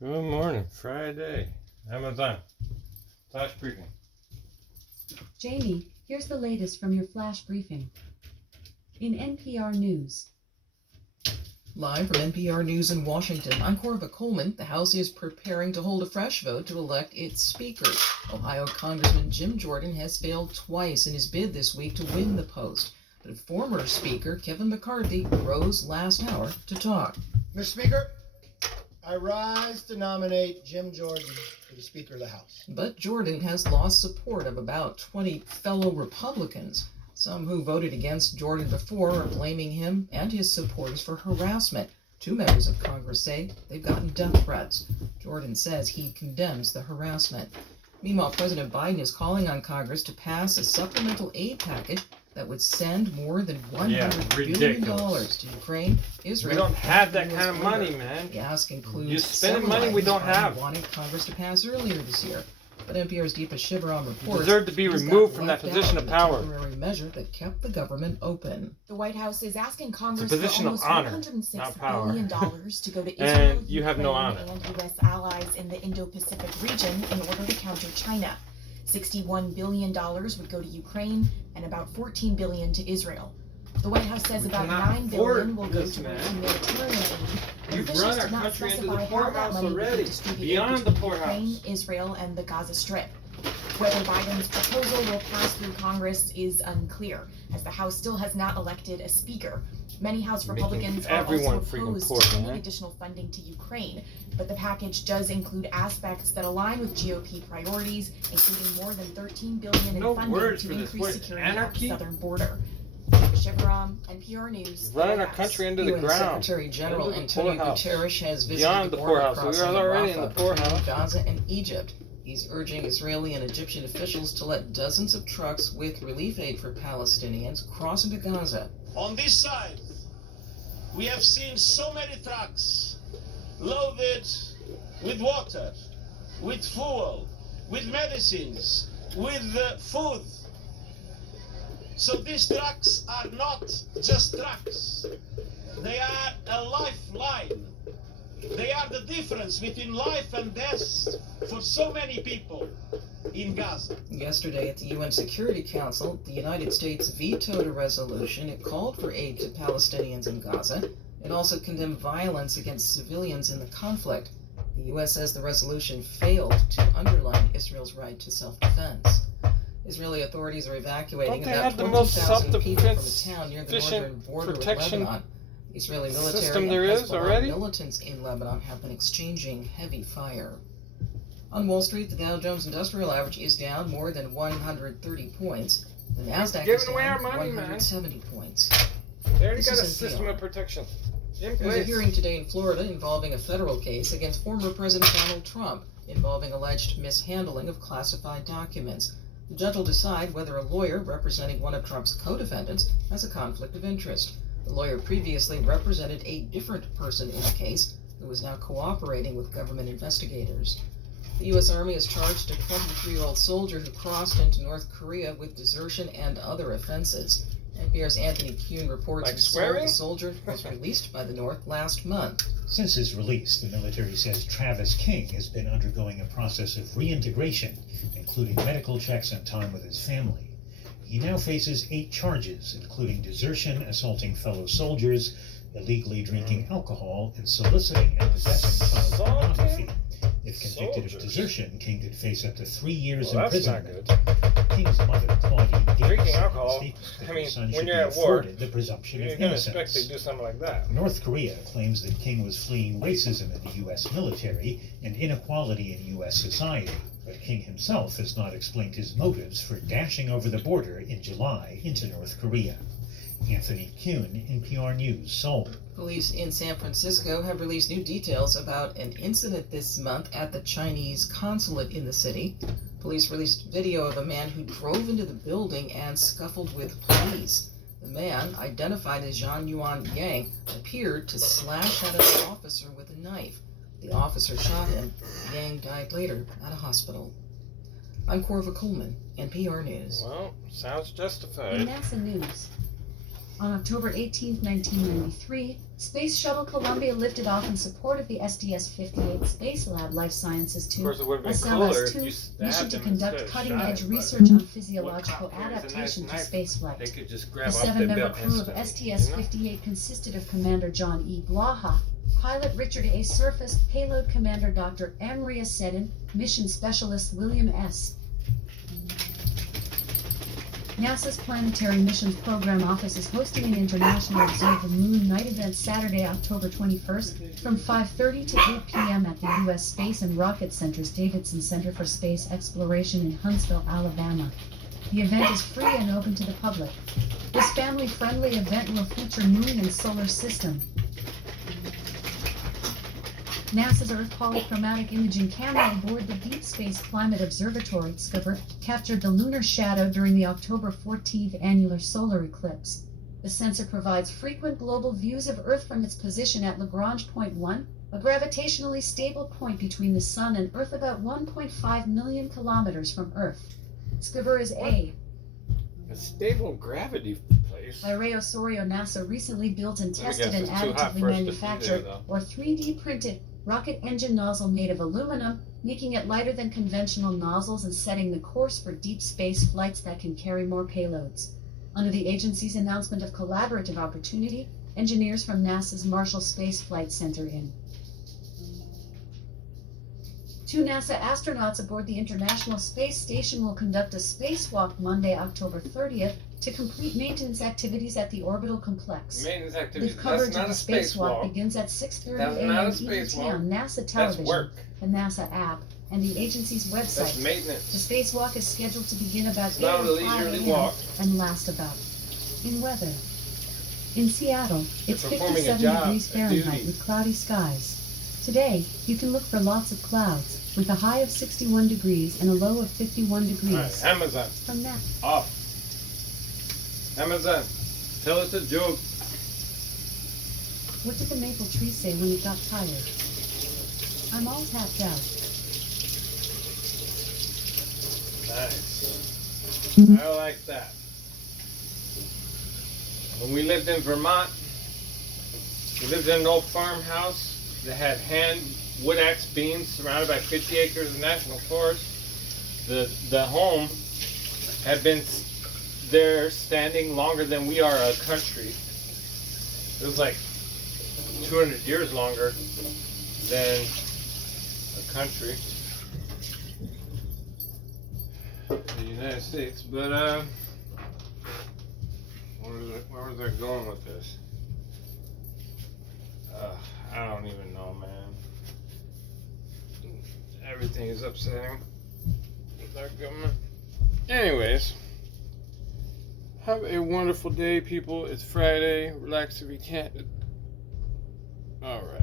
Good morning, Friday. Amazon. Flash briefing. Jamie, here's the latest from your flash briefing. In NPR News. Live from NPR News in Washington, I'm Corva Coleman. The House is preparing to hold a fresh vote to elect its Speaker. Ohio Congressman Jim Jordan has failed twice in his bid this week to win the post. But former Speaker Kevin McCarthy rose last hour to talk. Mr. Speaker, I rise to nominate Jim Jordan for the Speaker of the House. But Jordan has lost support of about 20 fellow Republicans. Some who voted against Jordan before are blaming him and his supporters for harassment. Two members of Congress say they've gotten death threats. Jordan says he condemns the harassment. Meanwhile, President Biden is calling on Congress to pass a supplemental aid package that would send more than $100 billion to Ukraine, Israel. We don't have that and kind of border. money, man. The ask includes You're spending several money we items don't Biden have. wanted Congress to pass earlier this year. But NPR's Deepa Shivaram reports deserve to be he's removed got from that left position out of in power. a temporary measure that kept the government open. The White House is asking Congress It's a position for of almost honor, $106 not power. billion to go to Israel, And you have no Ukraine, honor. and U.S. allies in the Indo-Pacific region in order to counter China. $61 billion would go to Ukraine and about $14 billion to Israel. The White House says We about cannot $9 billion afford will go this, towards man. humanitarian aid. But You've officials run our did not country into specify the how that poorhouse money would already. be distributed Beyond the between poorhouse. Ukraine, Israel, and the Gaza Strip. Whether Biden's proposal will pass through Congress is unclear, as the House still has not elected a speaker. Many House Making Republicans are everyone also freaking opposed poor, to any man. additional funding to Ukraine, but the package does include aspects that align with GOP priorities, including more than $13 billion in No funding words to for this. increase What, security anarchy? at the southern border. Shivaram, NPR News. Running our White House. country into the UN ground. Secretary General Into the Antonio poorhouse. Guterres has visited Beyond the the border poorhouse. We crossing are already in Rafah the between poorhouse. Gaza and Egypt. He's urging Israeli and Egyptian officials to let dozens of trucks with relief aid for Palestinians cross into Gaza. On this side, we have seen so many trucks loaded with water, with fuel, with medicines, with food. So these trucks are not just trucks. They are a lifeline. They are the difference between life and death for so many people in Gaza. Yesterday at the UN Security Council, the United States vetoed a resolution. It called for aid to Palestinians in Gaza. It also condemned violence against civilians in the conflict. The U.S. says the resolution failed to underline Israel's right to self-defense. Israeli authorities are evacuating Don't they about have the most 20,000 people from a self-defense town near the efficient northern border with protection Lebanon. The Israeli military system and there is Hezbollah already? militants in Lebanon have been exchanging heavy fire. On Wall Street, the Dow Jones Industrial Average is down more than 130 points. The Nasdaq is Giving away down our money, man. 170 points. They already This got a is system NPR. of protection in There's a place. hearing today in Florida involving a federal case against former President Donald Trump involving alleged mishandling of classified documents. The judge will decide whether a lawyer representing one of Trump's co-defendants has a conflict of interest. The lawyer previously represented a different person in the case who is now cooperating with government investigators. The U.S. Army has charged a 23-year-old soldier who crossed into North Korea with desertion and other offenses. NPR's Anthony Kuhn reports Like in Seoul swearing? the soldier was released by the North last month. Since his release, the military says Travis King has been undergoing a process of reintegration, including medical checks and time with his family. He now faces 8 charges, including desertion, assaulting fellow soldiers, illegally drinking alcohol, and soliciting and possessing child pornography. If convicted of Soldiers. desertion, King could face up to 3 years Well, that's not imprisonment. King's mother, Claudine Gates, Drinking said in a alcohol, statement that I mean, her son when should you're be at war, afforded the presumption You're of going to expect innocence. they do something like that. North Korea claims that King was fleeing racism in the U.S. military and inequality in U.S. society, but King himself has not explained his motives for dashing over the border in July into North Korea. Anthony Kuhn, NPR News, Seoul. Police in San Francisco have released new details about an incident this month at the Chinese consulate in the city. Police released video of a man who drove into the building and scuffled with police. The man, identified as Zhang Yuan Yang, appeared to slash at an officer with a knife. The officer shot him. Yang died later at a hospital. I'm Corva Coleman, NPR News. Well, sounds In justified. NASA News. On October 18, 1993, Space Shuttle Columbia lifted off in support of the STS-58 Space Lab Life Sciences Of 2 course, it would have been cooler if you SLS-2 stabbed mission to them conduct instead of cutting-edge shot it, but research on what physiological cop carries a nice adaptation to knife? spaceflight. They could just The grab off the 7-member belt crew of instantly, STS-58 consisted of Commander John E. Blaha, pilot Richard A. Surface, payload commander Dr. Amria Seddon, mission specialist William S. NASA's Planetary Missions Program Office is hosting an International Observe the Moon Night event Saturday, October 21st from 5:30 to 8 p.m. at the U.S. Space and Rocket Center's Davidson Center for Space Exploration in Huntsville, Alabama. The event is free and open to the public. This family-friendly event will feature moon and solar system, NASA's Earth Polychromatic Imaging Camera aboard the Deep Space Climate Observatory (SCOPER) captured the lunar shadow during the October 14th annular solar eclipse. The sensor provides frequent global views of Earth from its position at Lagrange Point 1, a gravitationally stable point between the Sun and Earth about 1.5 million kilometers from Earth. SCOPER is a stable gravity place. By Ray Osorio, NASA recently built and Let me tested guess, an it's too hot additively for us to be manufactured there, though. or 3D printed rocket engine nozzle made of aluminum, making it lighter than conventional nozzles and setting the course for deep space flights that can carry more payloads. Under the agency's announcement of collaborative opportunity, engineers from NASA's Marshall Space Flight Center in 2 NASA astronauts aboard the International Space Station will conduct a spacewalk Monday, October 30th, to complete maintenance activities at the orbital complex. Maintenance The activities. coverage That's not of a the spacewalk spacewalk. begins at 6:30 That's a.m. not a ET spacewalk. on NASA That's television, work. the NASA app, and the agency's That's website. The maintenance. spacewalk is scheduled to begin about It's not a 8:05 leisurely a.m. walk. and last about. In weather. In Seattle, it's You're performing a 57 job, degrees a Fahrenheit duty. with cloudy skies. Today, you can look for lots of clouds, with a high of 61 degrees and a low of 51 degrees. Alright, Amazon. From that, Off. Amazon. Tell us a joke. what did the maple tree say when it got tired? I'm all tapped out. Nice. I like that. When we lived in Vermont, we lived in an old farmhouse that had hand wood axe beams surrounded by 50 acres of national forest. The home had been there standing longer than we are a country. It was like 200 years longer than a country. The United States, but where was I going with this? I don't even know, man. Everything is upsetting with our government. Anyways, have a wonderful day, people. It's Friday. Relax if you can. All right.